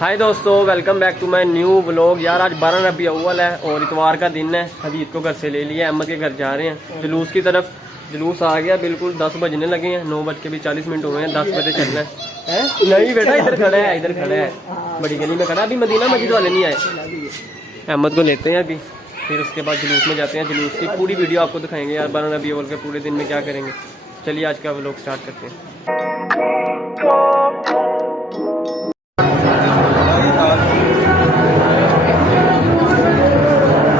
हाय दोस्तों, welcome back to my new vlog. यार आज 12 रबी अव्वल है और इतवार का दिन है। हजीद को घर से ले लिया, अहमद के घर जा रहे हैं जुलूस की तरफ। जुलूस आ गया, बिल्कुल 10 बजने लगे हैं। 9:40 हुए हैं, 10 बजे चलना है। नहीं बेटा, इधर खड़ा है, इधर खड़ा है, बड़ी गली में खड़ा। अभी मदीना मस्जिद वाले नहीं आए। अहमद को लेते हैं अभी, फिर उसके बाद जुलूस में जाते हैं। जुलूस की पूरी वीडियो आपको दिखाएंगे यार, 12 रबी अव्वल के पूरे दिन में क्या करेंगे। चलिए आज का व्लॉग स्टार्ट करते हैं।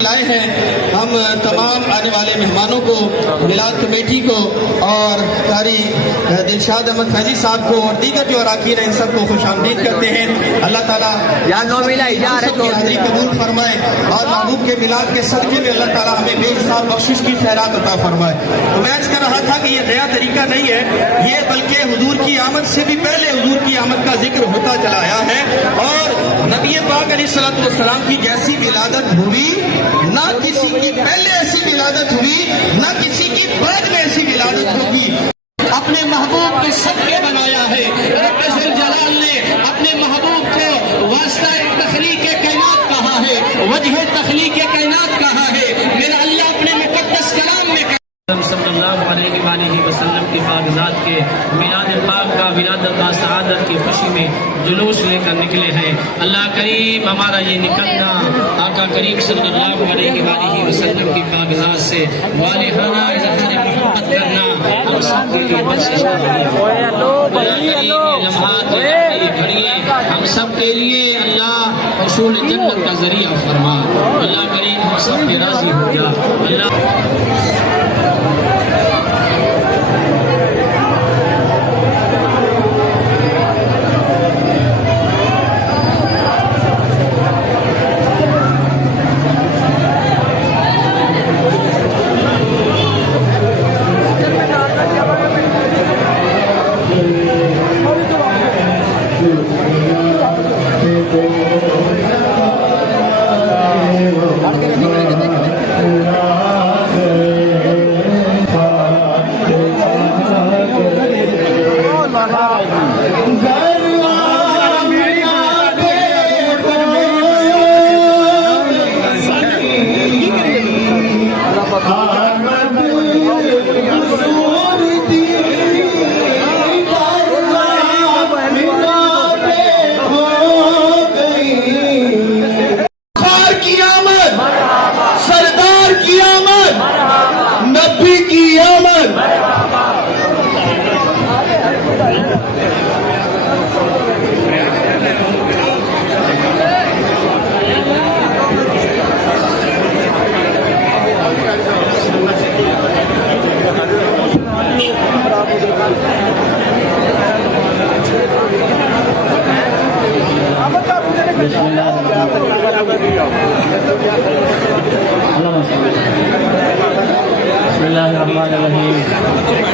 लाए हैं हम तमाम आने वाले मेहमानों को, मिलाद कमेटी को और कारी दिलशाद अहमद फैजी साहब को और दीगर जो अराकीन हैं, इन सबको खुशामदीद करते हैं। अल्लाह ताला सबकी हाज़िरी कबूल फरमाए और महबूब के मिलाद के सदक़े में अल्लाह ताला हमें बेहिसाब बख्शिश की खैरात अता फरमाए। तो मैं अर्ज़ कर रहा था कि ये नया तरीका नहीं है ये, बल्कि हुजूर की आमद से भी पहले हुजूर की आमद का जिक्र होता चला आया है। और नबी पाक अलैहिस्सलाम की जैसी विलादत हुई ना किसी की पहले ऐसी विलादत हुई, ना किसी की बाद में ऐसी विलादत होगी। अपने महबूब के सदके बनाया है। रब्बुल जलाल ने अपने महबूब को वास्ता तखलीक कायनात कहा है, वजह तखलीक कायनात कहा है। मेरा अल्लाह अपने मुक़द्दस कलाम में सल्लल्लाहु अलैहि वसल्लम की कागज़ात के मिलाद पाक का विलादत का सआदत की खुशी में जुलूस लेकर निकले हैं। अल्लाह करीम हमारा ये निकलना आका करीम सल्लल्लाहु अलैहि वसल्लम की कागज़ात से वालिहाना इज़हार मोहब्बत करना हम सब के लिए बख्शिश हम सब के लिए अल्लाह हुसूल जन्नत का जरिया फरमा। अल्लाह करीम हम सब के राज़ी हो जा। अल्लाह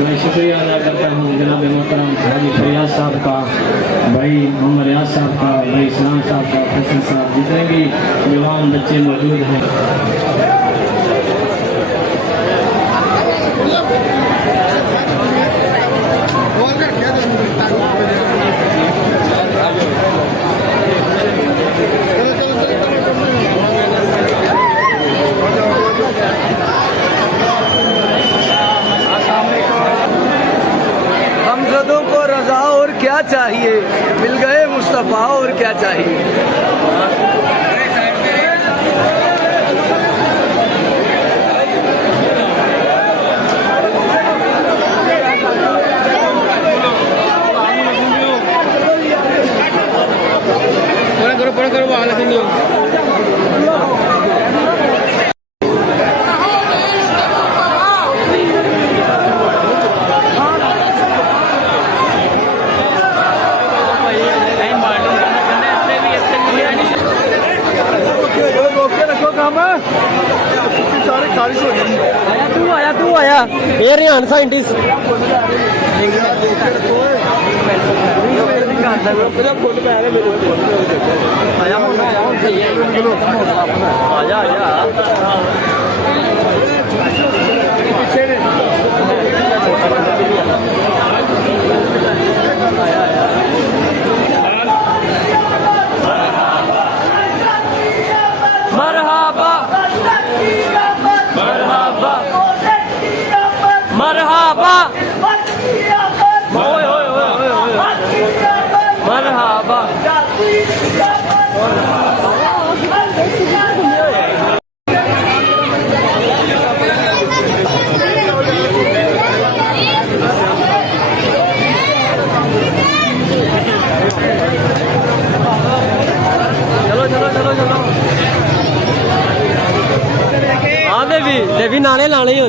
मैं शुक्रिया अदा करता हूँ जनाब मोहतरम हाजी फरियाद साहब का, भाई मोहम्मद रियाज साहब का, भाई इस्लाम साहब का, फैसल साहब, जितने भी विवाह तमाम बच्चे मौजूद हैं। हमजदों को रजा और क्या चाहिए, मिल गए मुस्तफ़ा और क्या चाहिए। आया तू आया ये रिहान साइंटिस्ट मरहबा मरहबा मरहबा ओए ओए ओए ओए मरहबा चलो चलो चलो चलो हाँ देवी नाने लाने ही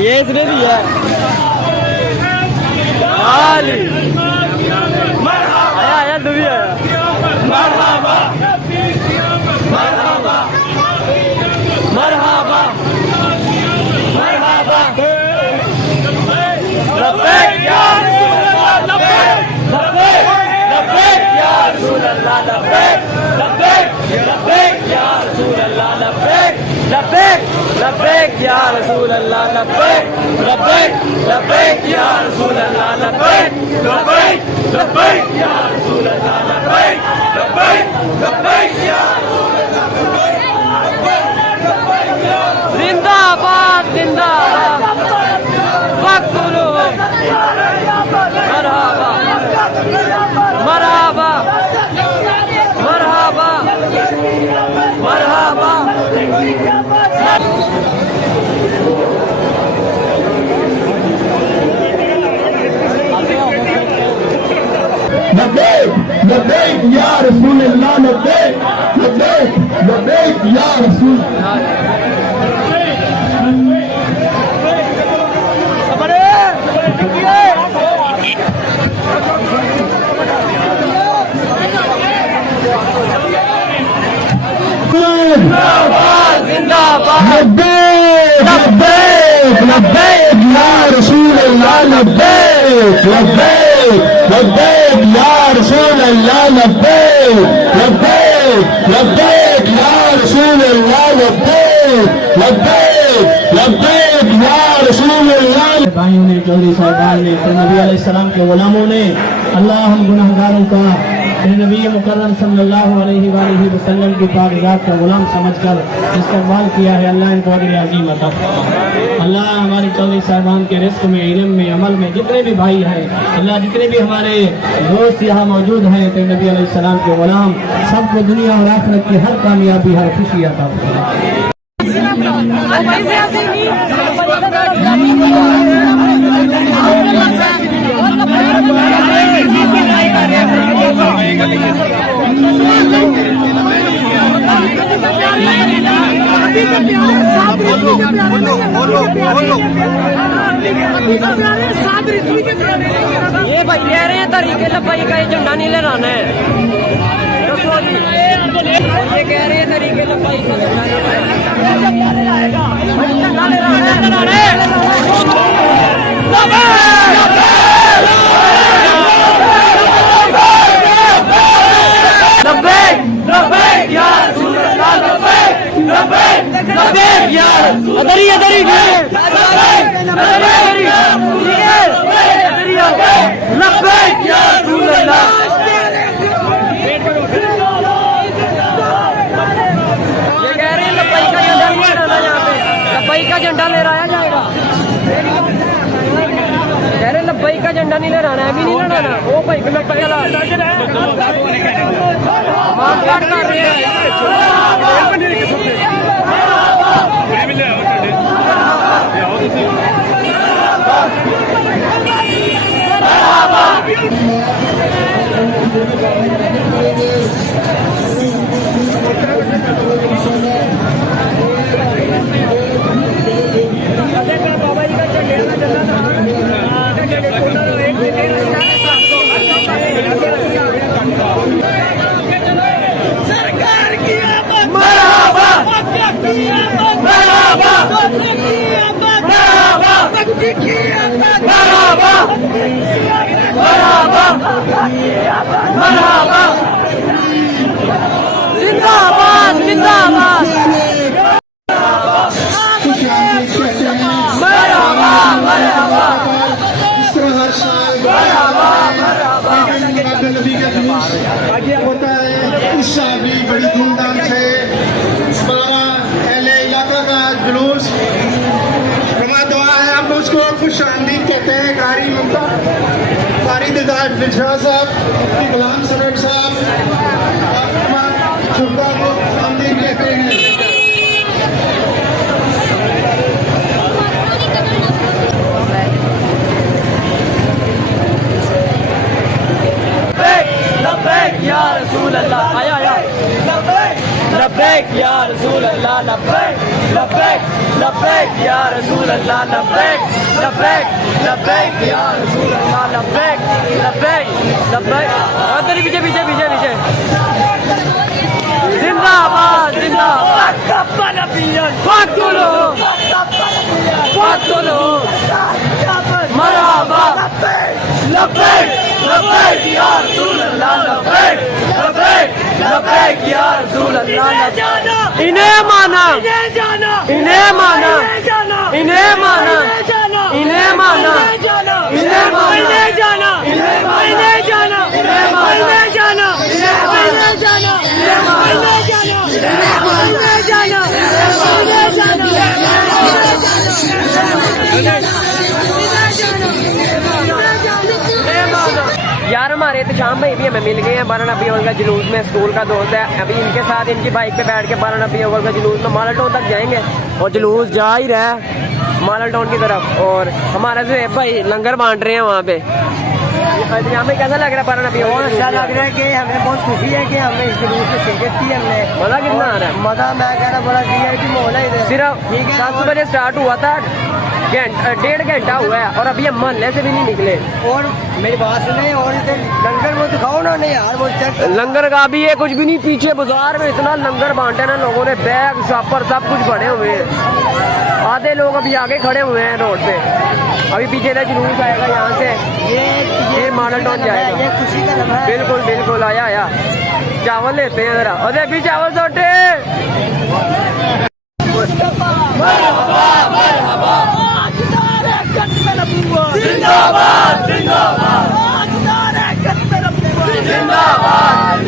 ये इसने दिया आया आया दुबी आया मरहबा मरहबा मरहबा मरहबा लब्बैक या रसूल अल्लाह लब्बैक लब्बैक या रसूल अल्लाह लब्बैक लब्बैक लब्बैक या रसूल अल्लाह लब्बैक लब्बैक लब्बैक या रसूल अल्लाह लब्बैक लब्बैक लब्बैक या रसूल अल्लाह लब्बैक लब्बैक लब्बैक या रसूल अल्लाह लब्बैक लब्बैक लब्बैक या रसूल अल्लाह जिंदाबाद जिंदाबाद फक्रुलो मरहबा मरहबा मरहबा मरहबा लब्बैक लब्बैक या रसूल अल्लाह लब्बैक लब्बैक लब्बैक या रसूल जिंदाबाद लब्बैक लब्बैक लब्बैक या रसूल अल्लाह लब्बैक लब्बैक लब्बैक या रसूल अल्लाह लब्बैक लब्बैक लब्बैक या रसूल अल्लाह लब्बैक लब्बैक लब्बैक या रसूल अल्लाह। भाइयों ने, चौधरी साहबान ने, फिर नबी अलैहिस्सलाम के गुलामों ने अल्लाह हम गुनाहगारों का फिर नबी मुकर्रम सल्लल्लाहु अलैहि वसल्लम की पाक का गुलाम समझकर इस्तेमाल किया है। अल्लाह इनको अजर अजीम अता फरमाए। अल्लाह हमारे चौधरी साहबान के रिस्क में, इल्म में, अमल में जितने भी भाई हैं, अल्लाह जितने भी हमारे दोस्त यहाँ मौजूद हैं फिर नबी अलैहिस्सलाम के गुलाम, सबको दुनिया और आखिरत की हर कामयाबी, हर खुशी अता फरमाए। ये भाई ले रहे हैं तरीके लब्बाई का, ये झंडा नहीं लहराना है। ये कह रहे हैं तरीके लंबाई का झंडा लहराया जाएगा। कह रहे लब्बई का झंडा नहीं लहराना है, भी नहीं लहराना। वो भाई को लब्बई वाला मारकाट कर रहे हैं। जिंदाबाद जिंदाबाद होता है इस साल भी बड़ी धूमधाम से हमारा पहले इलाका का जुलूस जमा दुआ है, हम उसको खुश आमदीद कहते हैं। कारी ममता कारी दिलशाह साहब, गुलाम सरोज साहब शुक्ला को आमदीद कहते हैं। लब्बैक या रसूल अल्लाह, आया आया लब्बैक या रसूल अल्लाह, लब्बैक लब्बैक लब्बैक या रसूल अल्लाह, लब्बैक लब्बैक लब्बैक या रसूल अल्लाह, लब्बैक लब्बैक लब्बैक। तेरी पीछे पीछे पीछे पीछे। जिंदाबाद जिंदाबाद मरहबा लब्बैक लब्बैक या रसूल अल्लाह, लब्बैक लब्बैक लब्बैक या रसूल अल्लाह। इन्हें माना इन्हें माना इन्हें माना इन्हें माना इन्हें माना इन्हें माना इन्हें जाना इन्हें जाना इन्हें जाना इन्हें जाना यार हमारे एहतशाम भाई भी हमें मिल गए हैं 12 रबी अव्वल का जुलूस में। स्कूल का दोस्त है, अभी इनके साथ इनकी बाइक पे बैठ के 12 रबी अव्वल का जुलूस में मालल टाउन तक जाएंगे और जुलूस जा ही रहा है मालल टाउन की तरफ। और हमारा जो है भाई लंगर बांट रहे हैं वहाँ पे। यहाँ पे कैसा लग रहा है 12 रबी अव्वल? अच्छा लग रहा है कि हमें बहुत खुशी है कि हमने इस जुलूस में शिरकत की। हमने मजा कितना आ रहा है? मजा मैं कह रहा बड़ा VIP माहौल है इधर। सिर्फ 7 बजे स्टार्ट हुआ था, 1.5 घंटा हुआ है और अभी हम मोहल्ले से भी नहीं निकले। और मेरी बात सुने, और इधर लंगर वो दिखाओ ना, नहीं यार वो चेक लंगर का भी है कुछ भी नहीं। पीछे बाजार में इतना लंगर बांटे ना लोगों ने, बैग शॉपर सब कुछ भरे हुए हैं। आधे लोग अभी आगे खड़े हुए हैं रोड पे। अभी पीछे का जुलूस आएगा यहाँ से, ये मॉडल टाउन जाएगा। ये खुशी का लम्हा है। बिल्कुल बिल्कुल आया आया। चावल लेते हैं जरा, अरे अभी चावल सोटे। जिंदाबाद जिंदाबाद जिंदाबाद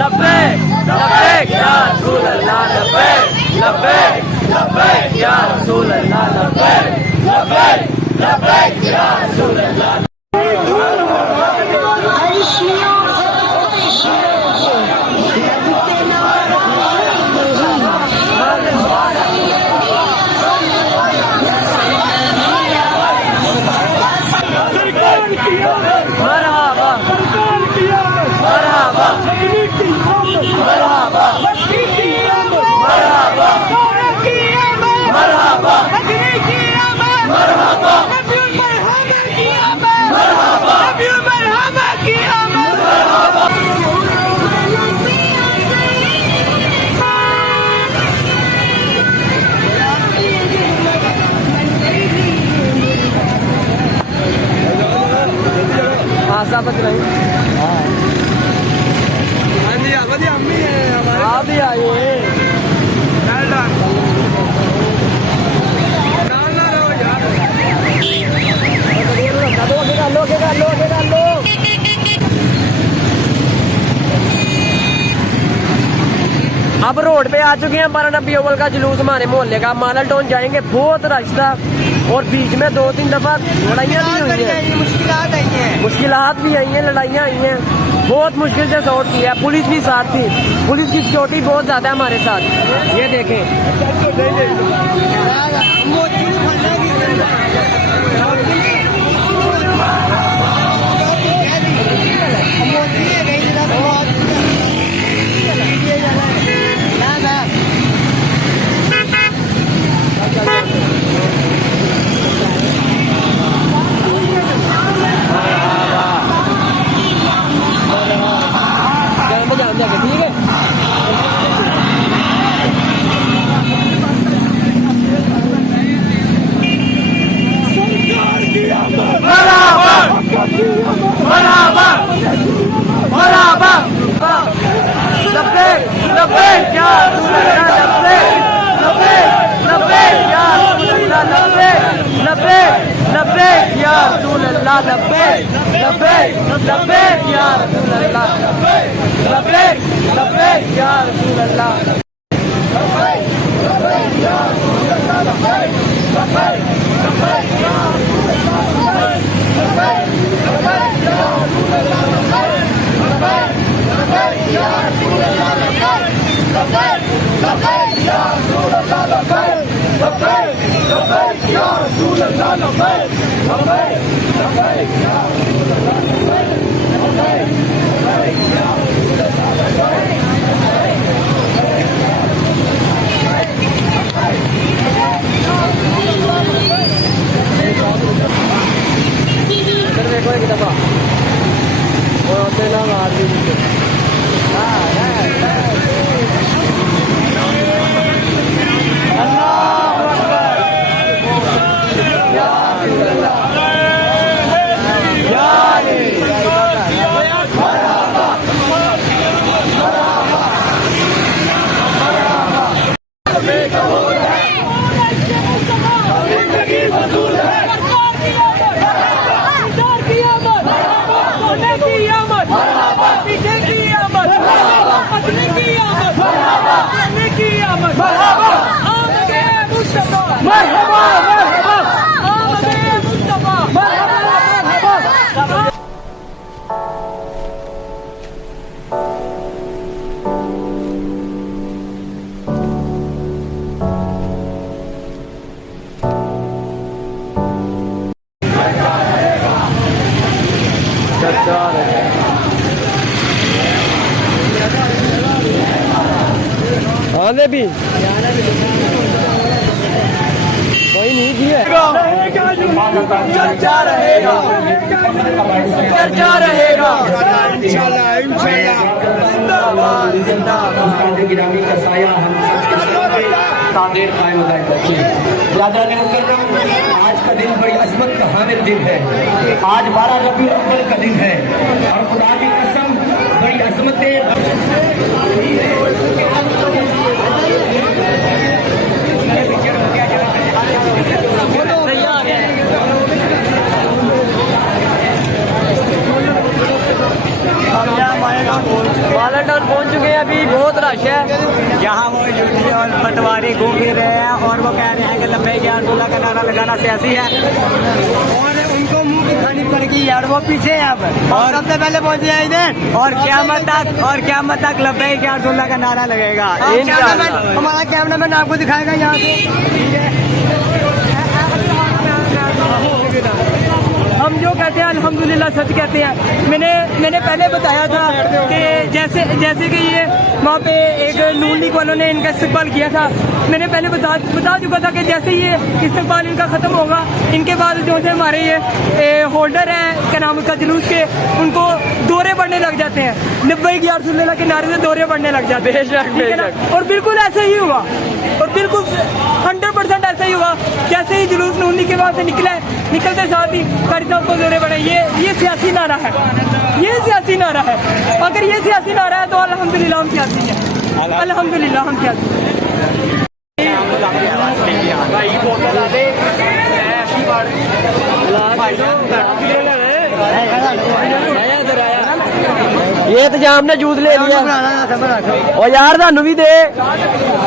लब्बैक लब्बैक या रसूल अल्लाह, लब्बैक लब्बैक लब्बैक या रसूल अल्लाह, लब्बैक लब्बैक लब्बैक या रसूल अल्लाह। मरहबा मरहबा मरहबा मरहबा मरहबा मरहबा मरहबा आप भी आइए। अब रोड पे आ चुके हैं। 12 रबी अव्वल का जुलूस हमारे मोहल्ले का। मानल टाउन जाएंगे, बहुत रश था और बीच में 2-3 दफा लड़ाइयाँ भी हुई हैं, मुश्किलात आई हैं। मुश्किलात भी आई हैं, लड़ाइयाँ आई हैं। बहुत मुश्किल से सॉर्ट किया। पुलिस भी साथ थी, पुलिस की सिक्योरिटी बहुत ज्यादा है हमारे साथ। ये देखें, ठीक है। देखो एक दफा और होते ना मार दी। आने भी कोई नहीं किया। चर्चा रहेगा, चर्चा रहेगा। जिंदाबाद जिंदाबाद। गिरामी का साया हम तादेर कायम रखिए। यादरानी मुकर्रम, आज का दिन बड़ी अजमत का हामिल दिन है। आज 12 रबी अव्वल का दिन है और खुदा की कसम बड़ी अजमत मालाटाउन पहुंच चुके हैं। अभी बहुत रश है यहाँ वो यूटी और पटवारी घूम भी रहे हैं और वो कह रहे हैं कि लब्बैक या रसूलल्लाह का नारा लगाना सियासी है और उनको मुंह की खानी पड़ेगी यार। वो पीछे है यहाँ पर और सबसे पहले पहुंचे हैं इधर और क़यामत तक लब्बैक या रसूलल्लाह का नारा लगेगा। हमारा कैमरामैन आपको दिखाएगा यहाँ से। हम जो कहते हैं अल्हम्दुलिल्लाह सच कहते हैं। मैंने पहले बताया था कि जैसे कि ये वहाँ पे एक नून लीग वालों ने इनका इस्तेमाल किया था। मैंने पहले बता चुका था कि जैसे ये इस्तेमाल इनका ख़त्म होगा, इनके बाद जो है हमारे ये होल्डर हैं क्या नाम उसका जुलूस के, उनको दौरे पड़ने लग जाते हैं। लब्बैक या रसूल अल्लाह के नारे से दौरे पड़ने लग जाते हैं, ठीक है ना। और बिल्कुल ऐसे ही हुआ, और बिल्कुल 100% ऐसा ही हुआ। जैसे ही जुलूस नूनी के बाद से निकलते साथ ही कारी साहब को दौरे पड़े। ये सियासी नारा है, ये सियासी नारा है। अगर ये सियासी नारा है तो अल्हम्दुलिल्लाह हम सियासी हैं, अल्हम्दुलिल्लाह हम सियासी हैं। ये तो जाम ने जूस ले लिया और यार थानू भी दे,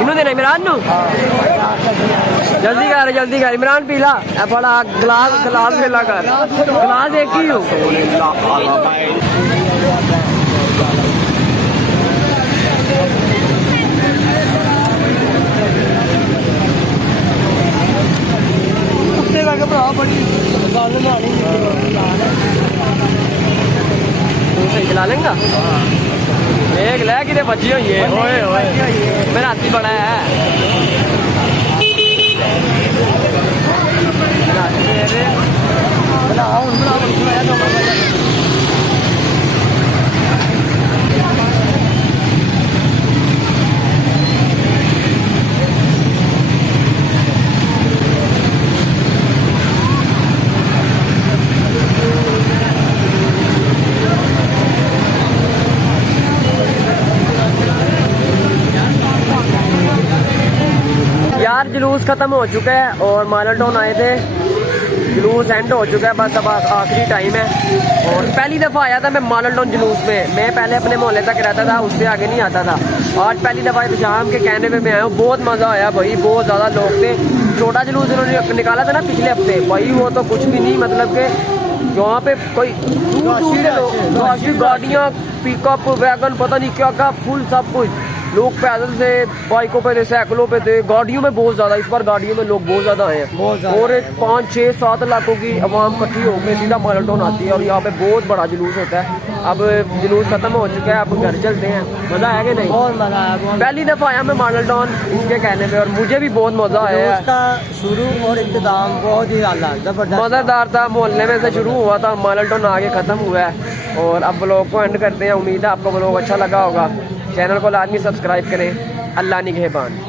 इनू देना इमरान नू। जल्दी कर इमरान पी ला, बड़ा गिलास वेला कर, गिलास एक ही हो। सही चला लेंगा, देख ले कि बची हुई है। ओए ओए मेरा हाथी बड़ा है। यार जुलूस खत्म हो चुका है और मॉडल टाउन आए थे, जुलूस एंड हो चुका है, बस अब आखिरी टाइम है। और पहली दफ़ा आया था मैं मॉडल टाउन जुलूस में, मैं पहले अपने मोहल्ले तक रहता था, उससे आगे नहीं आता था। आज पहली दफ़ा इंतजाम के कहने पे मैं आया हूँ, बहुत मज़ा आया भाई, बहुत ज़्यादा लोग थे। छोटा जुलूस उन्होंने निकाला था ना पिछले हफ्ते भाई, वो तो कुछ भी नहीं, मतलब कि यहाँ पे कोई गाड़ियाँ, पिकअप वैगन, पता नहीं क्या क्या, फुल सब कुछ। लोग पैदल थे, बाइकों पे थे, साइकिलों पे थे, गाड़ियों में बहुत ज़्यादा, इस बार गाड़ियों में लोग बहुत ज़्यादा आए हैं। और 5, 6, 7 लाखों की आवाम इकट्ठी होकर सीधा मॉडल टाउन आती है और यहाँ पे बहुत बड़ा जुलूस होता है। अब जुलूस खत्म हो चुका है, अब घर चलते हैं। मज़ा आया कि नहीं? बहुत मजा आया। पहली दफ़ा आया मैं मॉडल टाउन इसके कहने पे और मुझे भी बहुत मज़ा आया। उसका शुरू और इंतजाम बहुत ही आला जबरदस्त मज़ेदार था। मोहल्ले में से शुरू हुआ था, मॉडल टाउन आगे ख़त्म हुआ है। और अब ब्लॉग को एंड करते हैं। उम्मीद है आपको ब्लॉग अच्छा लगा होगा। चैनल को लाजमी सब्सक्राइब करें। अल्लाह निगहबान।